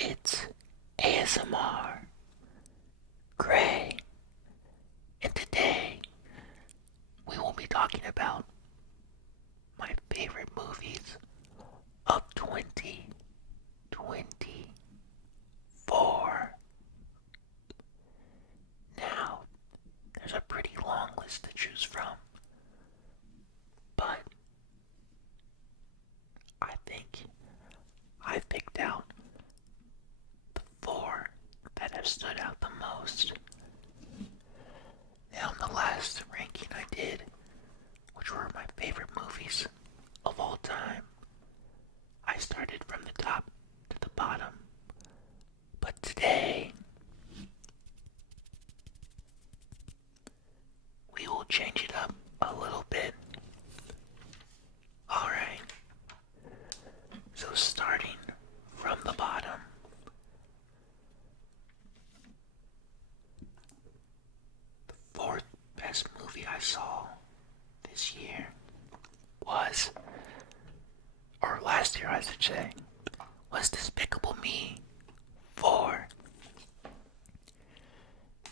It's ASMR Gray, and today we will be talking about my favorite movies of 2024. Now, there's a pretty long list to choose from, but I think I've picked out the four that have stood out the most. Now, in the last ranking I did, which were my favorite movies of all time, I started from the top to the bottom. But today, we will change it up a little bit. Alright, so starting from the bottom, the fourth best movie I saw this year was, or last year I should say, was Despicable Me 4.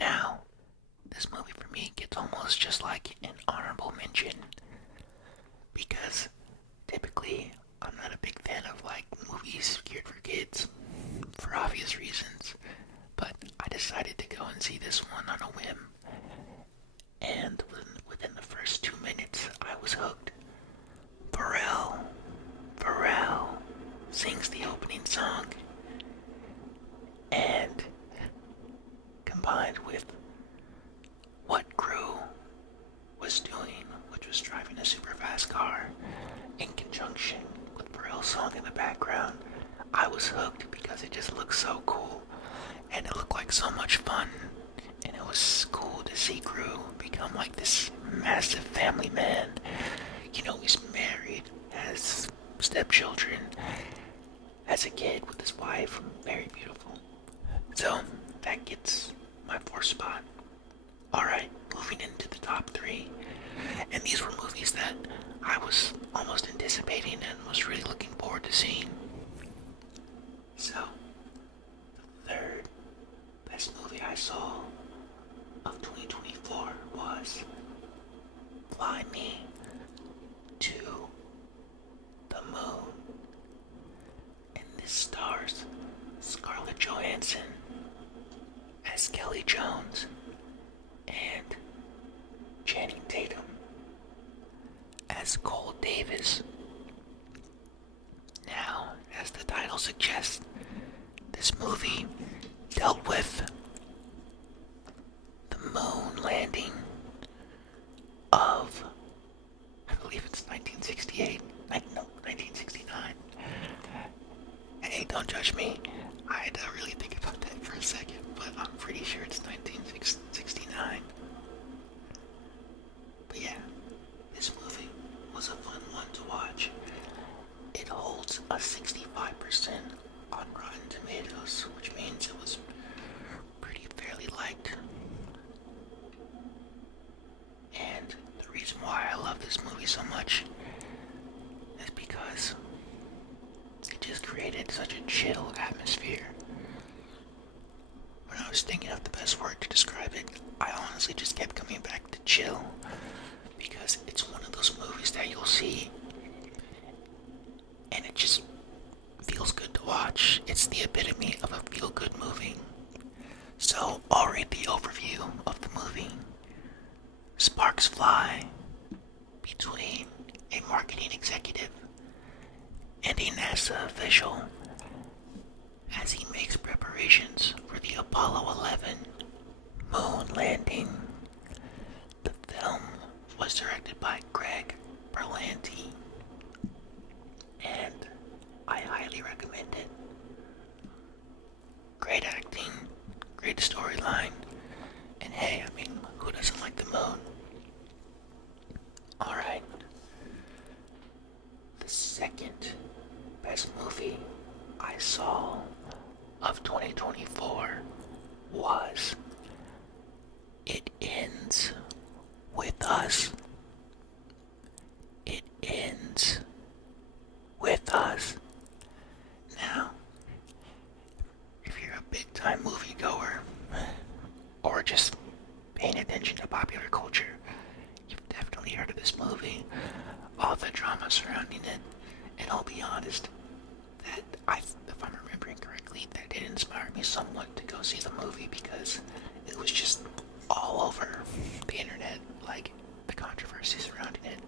Now, this movie for me gets almost just like an honorable mention because typically I'm not a big fan of like movies geared for kids for obvious reasons, but I decided to go and see this one on a whim, and within the first 2 minutes I was hooked. Pharrell sings the opening song, and combined with what Gru was doing, which was driving a super fast car, in conjunction with Pharrell's song in the background, I was hooked because it just looked so cool, and it looked like so much fun, and it was cool to see Gru become like this massive family man. You know, he's married, has stepchildren, has a kid with his wife, very beautiful. So, that gets my fourth spot. Alright, moving into the top three. And these were movies that I was almost anticipating and was really looking forward to seeing. So, the third best movie I saw of 2024 was Fly Me to the Moon. And this stars Scarlett Johansson as Kelly Jones and Channing Tatum as Cole Davis. Now, as the title suggests, this movie dealt with the moon landing of, I believe it's 1968, no, 1969. Hey, don't judge me. I had to really think about that for a second, but I'm pretty sure it's 1969. But yeah, this movie was a fun one to watch. It holds a 65% on Rotten Tomatoes, which means it was pretty fairly liked. And the reason why I love this movie so much is because it just created such a chill atmosphere. When I was thinking of the best word to describe it, I honestly just kept coming back to chill, because it's one of those movies that you'll see and it just feels good to watch. It's the epitome of a feel-good movie. So I'll read the overview of the movie. Sparks fly between a marketing executive and a NASA official as he makes preparations for the Apollo 11 moon landing. The film was directed by Greg Berlanti, and I highly recommend it. Great acting, great storyline, and hey, I mean, who doesn't like the moon? Alright. The second best movie I saw of 2024 was It Ends With Us. It Ends With Us. Now, And I'll be honest, that if I'm remembering correctly, that did inspire me somewhat to go see the movie because it was just all over the internet, like the controversy surrounding it.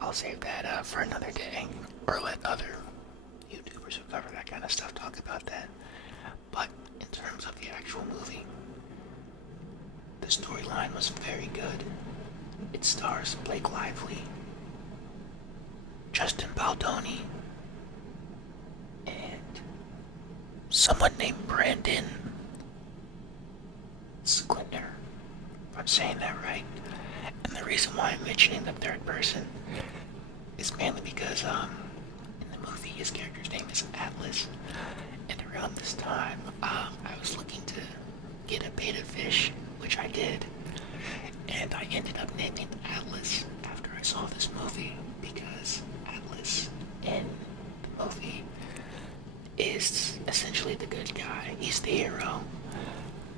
I'll save that for another day, or let other YouTubers who cover that kind of stuff talk about that. But in terms of the actual movie, the storyline was very good. It stars Blake Lively, Justin Baldoni, and someone named Brandon Sklinner, if I'm saying that right. And the reason why I'm mentioning the third person is mainly because in the movie his character's name is Atlas, and around this time I was looking to get a betta fish, which I did, and I ended up naming Atlas after I saw this movie because Atlas in the movie is essentially the good guy. He's the hero.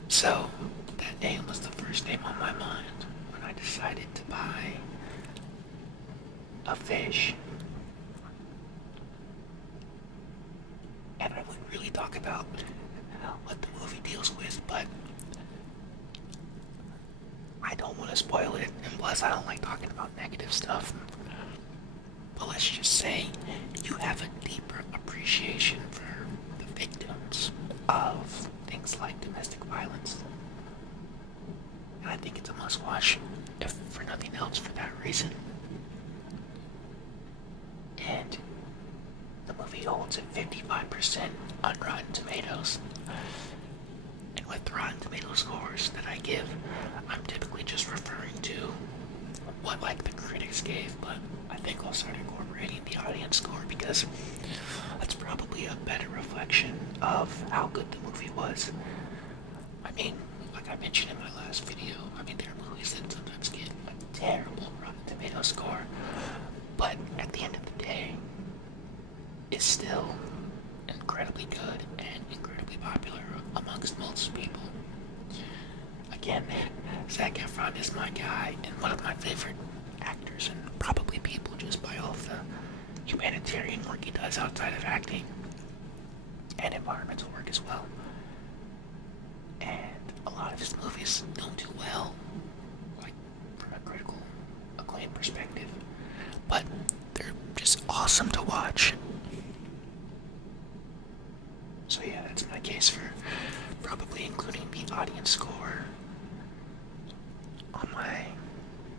So that name was the first name on my mind when I decided to buy a fish. And I wouldn't really talk about what the movie deals with, but I don't want to spoil it, and plus I don't like talking about negative stuff. But let's just say you have a deeper appreciation for the victims of things like domestic violence. And I think it's a must-watch, if for nothing else, for that reason. And the movie holds a 55% on Rotten Tomatoes. And with the Rotten Tomatoes scores that I give, I'm typically just referring to what like the critics gave, but I think I'll start incorporating the audience score because that's probably a better reflection of how good the movie was. I mean, like I mentioned in my last video, there are movies that sometimes get a terrible Rotten Tomatoes score, but at the end of the day, it's still incredibly good and incredibly popular amongst most people. Again, Zac Efron is my guy and one of my favorite actors, and probably people just by all of the humanitarian work he does outside of acting and environmental work as well. And a lot of his movies don't do well, like from a critical acclaim perspective, but they're just awesome to watch. So yeah, that's my case for probably including the audience score on my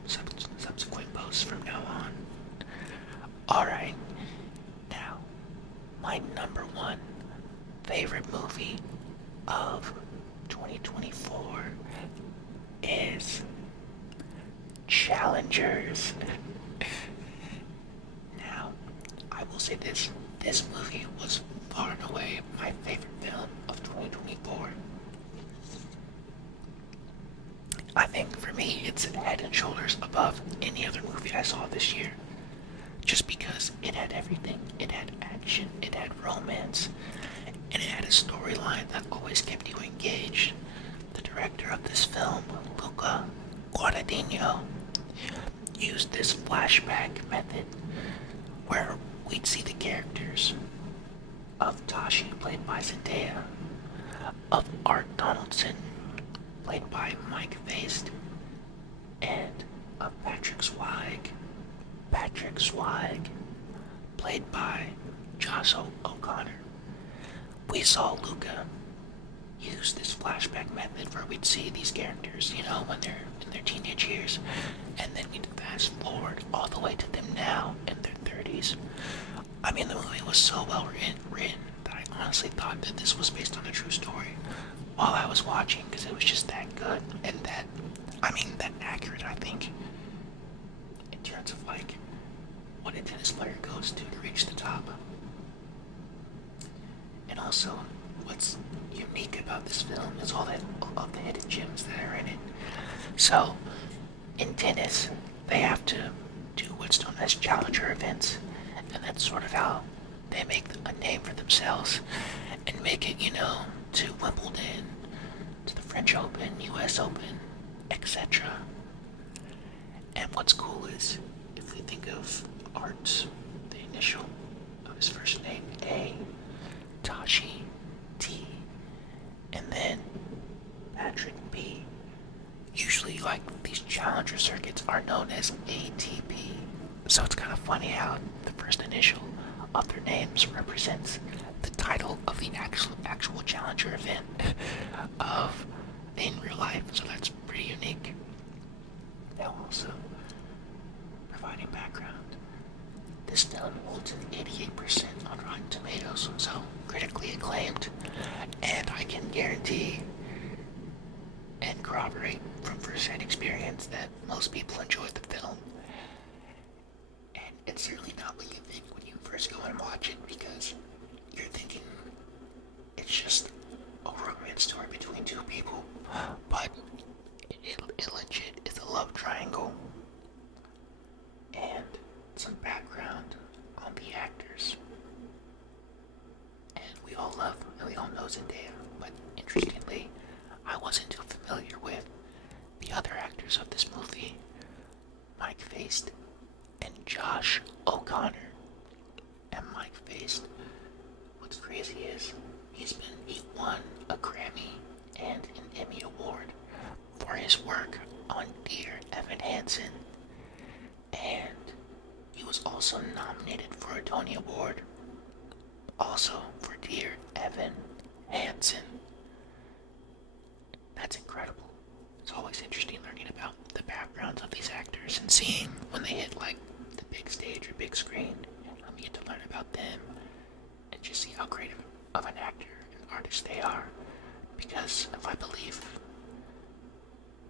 subsequent posts from now on. Alright, now, my number one favorite movie of 2024 is Challengers. Now, I will say this movie was far and away my favorite film of 2024. I think for me, it's head and shoulders above any other movie I saw this year. Just because it had everything. It had action, it had romance, and it had a storyline that always kept you engaged. The director of this film, Luca Guadagnino, used this flashback method where we'd see the characters of Tashi, played by Zendaya, of Art Donaldson, played by Mike Faist, and of Patrick Swayze, played by Josh O'Connor. We saw Luca use this flashback method where we'd see these characters, when they're in their teenage years, and then we'd fast forward all the way to them now in their 30s. The movie was so well written that I honestly thought that this was based on a true story while I was watching, because it was just that good and that accurate, I think, in terms of what a tennis player goes to reach the top. And also, what's unique about this film is all of the hidden gems that are in it. So, in tennis, they have to do what's known as challenger events, and that's sort of how they make a name for themselves and make it, to Wimbledon, to the French Open, US Open, etc. And what's cool is, if we think of art, the initial first name A, Tashi T, and then Patrick B. Usually, like, these challenger circuits are known as ATP. So it's kind of funny how the first initial of their names represents the title of the actual challenger event of in real life. So that's pretty unique. Now also, providing background. This film holds an 88% on Rotten Tomatoes, so critically acclaimed, and I can guarantee and corroborate from first-hand experience that most people enjoyed the film. And it's certainly not what you think when you first go and watch it, because you're thinking it's just a romance story between two people, but it legit is a love triangle. And some background on the actors. And we all know Zendaya, but interestingly, I wasn't too familiar with the other actors of this movie, Mike Faist and Josh O'Connor. And Mike Faist, what's crazy is he won a Grammy and an Emmy Award for his work on Dear Evan Hansen, and he was also nominated for a Tony Award, also for Dear Evan Hansen. That's incredible. It's always interesting learning about the backgrounds of these actors and seeing when they hit like the big stage or big screen, and we get to learn about them and just see how creative of an actor and artist they are. Because if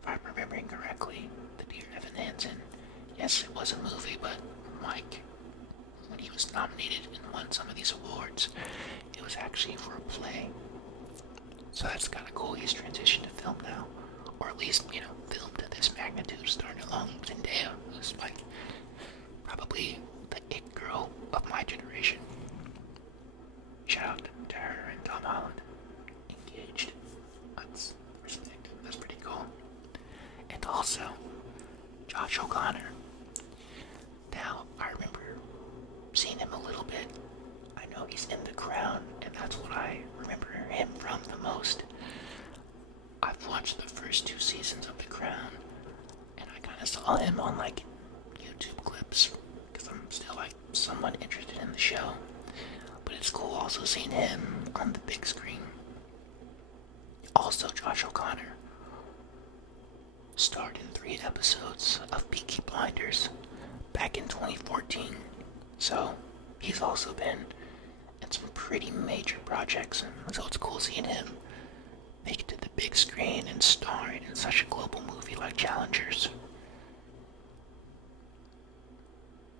I'm remembering correctly, the Dear Evan Hansen, yes, it was a movie, but Mike, when he was nominated and won some of these awards, it was actually for a play. So that's kind of cool. He's transitioned to film now, or at least, film to this magnitude, starting along Zendaya, who's like probably the it girl of my generation. Shout out to her and Tom Holland. Engaged. That's respect. That's pretty cool. And also, Josh O'Connor. Now, I remember seeing him a little bit. I know he's in The Crown, and that's what I remember him from the most. I've watched the first 2 seasons of The Crown, and I kind of saw him on, like, YouTube clips, because I'm still, like, somewhat interested in the show. But it's cool also seeing him on the big screen. Also, Josh O'Connor starred in 3 episodes of Peaky Blinders back in 2014. So, he's also been in some pretty major projects, and so it's cool seeing him make it to the big screen and star in such a global movie like Challengers.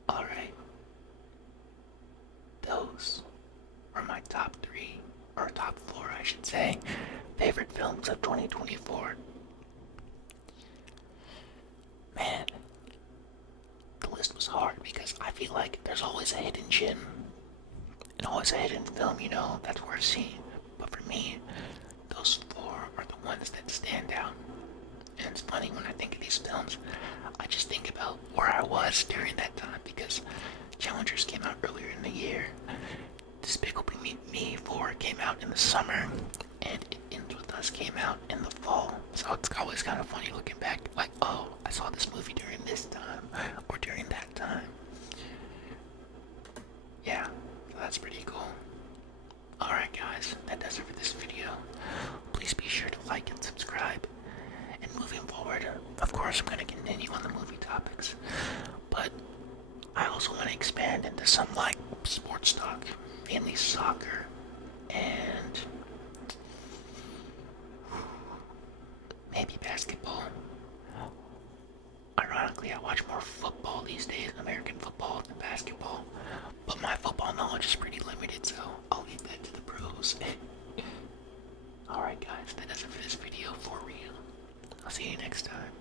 Alright. Those were my top 3, or top 4 I should say, favorite films of 2024. Man, the list was hard because I feel like there's always a hidden gem and always a hidden film, that's worth seeing. But for me, those 4 are the ones that stand out. And it's funny, when I think of these films, I just think about where I was during that time, because Challengers came out earlier in the year, Despicable Me 4 came out in the summer, and It Ends With Us came out in the fall. So it's always kind of funny looking back, like, oh, I saw this movie during this time, or during that time. Yeah, so that's pretty cool. Alright guys, that does it for this video. Please be sure to like and subscribe. And moving forward, of course, I'm going to continue on the movie topics, but I also want to expand into some, like, sports talk, mainly soccer, and maybe basketball. Ironically, I watch more football these days, American football, than basketball, but my football knowledge is pretty limited, so I'll leave that to the pros. Alright guys, that does it for this video, for real. I'll see you next time.